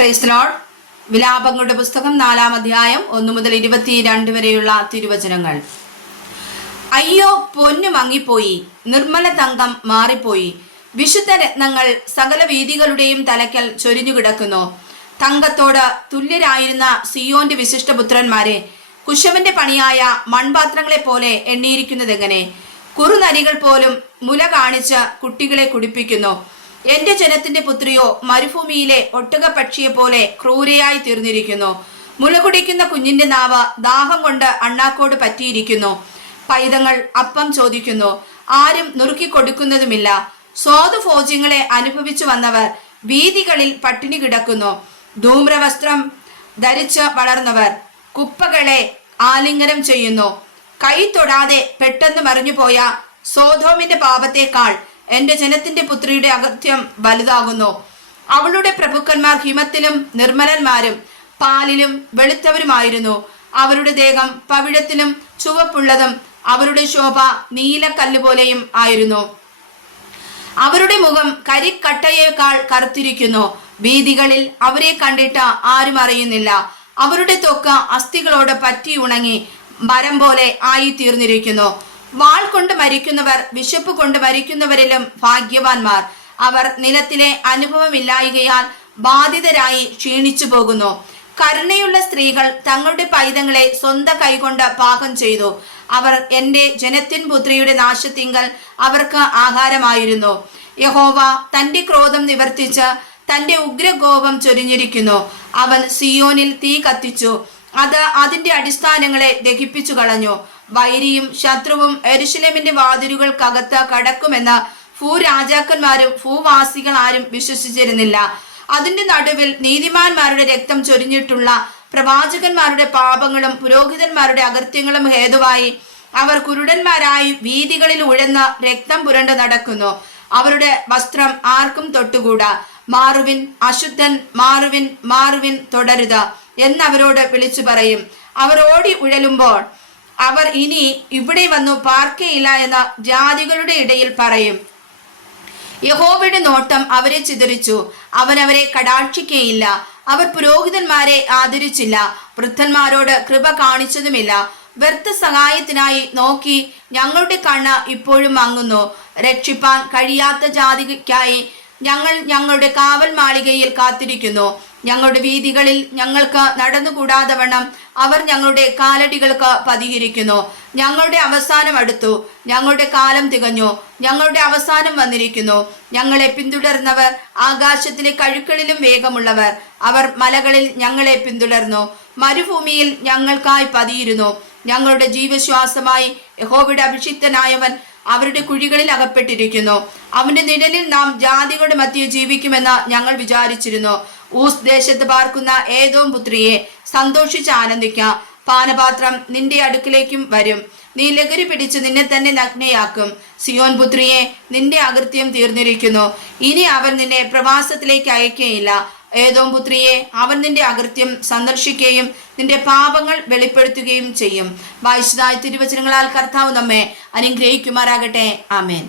Praise the Lord. വിലാപങ്ങളുടെ പുസ്തകം 4-ാം അധ്യായം 1 മുതൽ 22 വരെയുള്ള തിരുവചനങ്ങൾ. അയ്യോ, പൊന്നു മങ്ങിപ്പോയി, നിർമ്മല തങ്കം മാറിപ്പോയി, വിശുദ്ധ രത്നങ്ങൾ സകല വീഥികളുടെയും തലയ്ക്കൽ ചൊരിഞ്ഞു കിടക്കുന്നു. തങ്കത്തോട് തുല്യരായിരുന്ന സിയോന്റെ വിശിഷ്ടപുത്രന്മാരെ കുശവന്റെ പണിയായ മൺപാത്രങ്ങളെ പോലെ എണ്ണിയിരിക്കുന്നതെങ്ങനെ? കുറുനരികൾ പോലും മുല കാണിച്ച് കുട്ടികളെ കുടിപ്പിക്കുന്നു. എന്റെ ജനത്തിന്റെ പുത്രിയോ മരുഭൂമിയിലെ ഒട്ടകപ്പക്ഷിയെ പോലെ ക്രൂരയായി തീർന്നിരിക്കുന്നു. മുല കുടിക്കുന്ന കുഞ്ഞിന്റെ നാവ് ദാഹം കൊണ്ട് അണ്ണാക്കോട് പറ്റിയിരിക്കുന്നു. പൈതങ്ങൾ അപ്പം ചോദിക്കുന്നു, ആരും നുറുക്കി കൊടുക്കുന്നതുമില്ല. സ്വാദുഭോജ്യങ്ങളെ അനുഭവിച്ചു വന്നവർ വീഥികളിൽ പട്ടിണി കിടക്കുന്നു. ധൂമ്രവസ്ത്രം ധരിച്ച് വളർന്നവർ കുപ്പകളെ ആലിംഗനം ചെയ്യുന്നു. കൈ തൊടാതെ പെട്ടെന്ന് മറിഞ്ഞുപോയ സോദോമിന്റെ പാപത്തേക്കാൾ എന്റെ ജനത്തിന്റെ പുത്രിയുടെ അകൃത്യം വലുതാകുന്നു. അവളുടെ പ്രഭുക്കന്മാർ ഹിമത്തിലും നിർമ്മലന്മാരും പാലിലും വെളുത്തവരുമായിരുന്നു. അവരുടെ ദേഹം പവിഴത്തിലും ചുവപ്പുള്ളതും അവരുടെ ശോഭ നീലക്കല്ല് പോലെയും ആയിരുന്നു. അവരുടെ മുഖം കരിക്കട്ടയേക്കാൾ കറുത്തിരിക്കുന്നു. വീഥികളിൽ അവരെ കണ്ടിട്ട് ആരും അറിയുന്നില്ല. അവരുടെ ത്വക്ക് അസ്ഥികളോട് പറ്റി ഉണങ്ങി മരം പോലെ ആയി തീർന്നിരിക്കുന്നു. വാൾ കൊണ്ട് മരിക്കുന്നവർ വിശപ്പ് കൊണ്ട് മരിക്കുന്നവരിലും ഭാഗ്യവാന്മാർ. അവർ നിലത്തിലെ അനുഭവമില്ലായികയാൽ ബാധിതരായി ക്ഷീണിച്ചു പോകുന്നു. കരുണയുള്ള സ്ത്രീകൾ തങ്ങളുടെ പൈതങ്ങളെ സ്വന്തം കൈകൊണ്ട് പാകം ചെയ്തു. അവർ എന്റെ ജനത്തിൻ പുത്രിയുടെ നാശത്തിങ്കൽ അവർക്ക് ആഹാരമായിരുന്നു. യഹോവ തന്റെ ക്രോധം നിവർത്തിച്ച് തന്റെ ഉഗ്രകോപം ചൊരിഞ്ഞിരിക്കുന്നു. അവൻ സിയോനിൽ തീ കത്തിച്ചു, അത് അതിന്റെ അടിസ്ഥാനങ്ങളെ ദഹിപ്പിച്ചു കളഞ്ഞു. വൈരിയും ശത്രുവും യെരൂശലേമിന്റെ വാതിലുകൾക്കകത്ത് കടക്കുമെന്ന് ഭൂരാജാക്കന്മാരും ഭൂവാസികൾ ആരും വിശ്വസിച്ചിരുന്നില്ല. അതിന്റെ നടുവിൽ നീതിമാന്മാരുടെ രക്തം ചൊരിഞ്ഞിട്ടുള്ള പ്രവാചകന്മാരുടെ പാപങ്ങളും പുരോഹിതന്മാരുടെ അകൃത്യങ്ങളും ഹേതുവായി അവർ കുരുടന്മാരായി വീഥികളിൽ ഉഴന്ന് രക്തം പുരണ്ടു നടക്കുന്നു. അവരുടെ വസ്ത്രം ആർക്കും തൊട്ടുകൂടാ. മാറുവിൻ, അശുദ്ധൻ, മാറുവിൻ, മാറുവിൻ, തുടരുത് എന്നവരോട് വിളിച്ചു പറയും. അവർ ഓടി ഉഴലുമ്പോൾ അവർ ഇനി ഇവിടെ വന്നു പാർക്കയില്ല എന്ന് ജാതികളുടെ ഇടയിൽ പറയും. യഹോവയുടെ നോട്ടം അവരെ ചിതറിച്ചു, അവൻ അവരെ കടാക്ഷിക്കയില്ല. അവർ പുരോഹിതന്മാരെ ആദരിച്ചില്ല, വൃദ്ധന്മാരോട് കൃപ കാണിച്ചതുമില്ല. വ്യർത്ഥ സഹായത്തിനായി നോക്കി ഞങ്ങളുടെ കണ്ണ് ഇപ്പോഴും മങ്ങുന്നു. രക്ഷിപ്പാൻ കഴിയാത്ത ജാതിക്കായി ഞങ്ങൾ ഞങ്ങളുടെ കാവൽ മാളികയിൽ കാത്തിരിക്കുന്നു. ഞങ്ങളുടെ വീഥികളിൽ ഞങ്ങൾക്ക് നടന്നുകൂടാതെ വണ്ണം അവർ ഞങ്ങളുടെ കാലടികൾക്ക് പതിയിരിക്കുന്നു. ഞങ്ങളുടെ അവസാനം അടുത്തു, ഞങ്ങളുടെ കാലം തികഞ്ഞു, ഞങ്ങളുടെ അവസാനം വന്നിരിക്കുന്നു. ഞങ്ങളെ പിന്തുടർന്നവർ ആകാശത്തിലെ കഴുക്കളിലും വേഗമുള്ളവർ. അവർ മലകളിൽ ഞങ്ങളെ പിന്തുടർന്നു, മരുഭൂമിയിൽ ഞങ്ങൾക്കായി പതിയിരുന്നു. ഞങ്ങളുടെ ജീവശ്വാസമായി യഹോവയുടെ അഭിഷിക്തനായവൻ അവരുടെ കുഴികളിൽ അകപ്പെട്ടിരിക്കുന്നു. അവന്റെ നിഴലിൽ നാം ജാതികളുടെ മധ്യേ ജീവിക്കുമെന്ന് ഞങ്ങൾ വിചാരിച്ചിരുന്നു. ഊസ് ദേശത്ത് പാർക്കുന്ന ഏദോം പുത്രിയെ സന്തോഷിച്ച് ആനന്ദിക്കാം. പാനപാത്രം നിന്റെ അടുക്കിലേക്കും വരും. നീ ലഹരി പിടിച്ച് നിന്നെ തന്നെ നഗ്നയാക്കും. സിയോൻ പുത്രിയെ, നിന്റെ അകൃത്യം തീർന്നിരിക്കുന്നു. ഇനി അവൻ നിന്നെ പ്രവാസത്തിലേക്ക് അയക്കുകയില്ല. ഏദോം പുത്രിയെ, അവൻ നിന്റെ അകൃത്യം സന്ദർശിക്കുകയും നിന്റെ പാപങ്ങൾ വെളിപ്പെടുത്തുകയും ചെയ്യും. വായിച്ചതായ തിരുവചനങ്ങളാൽ കർത്താവ് നമ്മെ അനുഗ്രഹിക്കുമാറാകട്ടെ. ആമേൻ.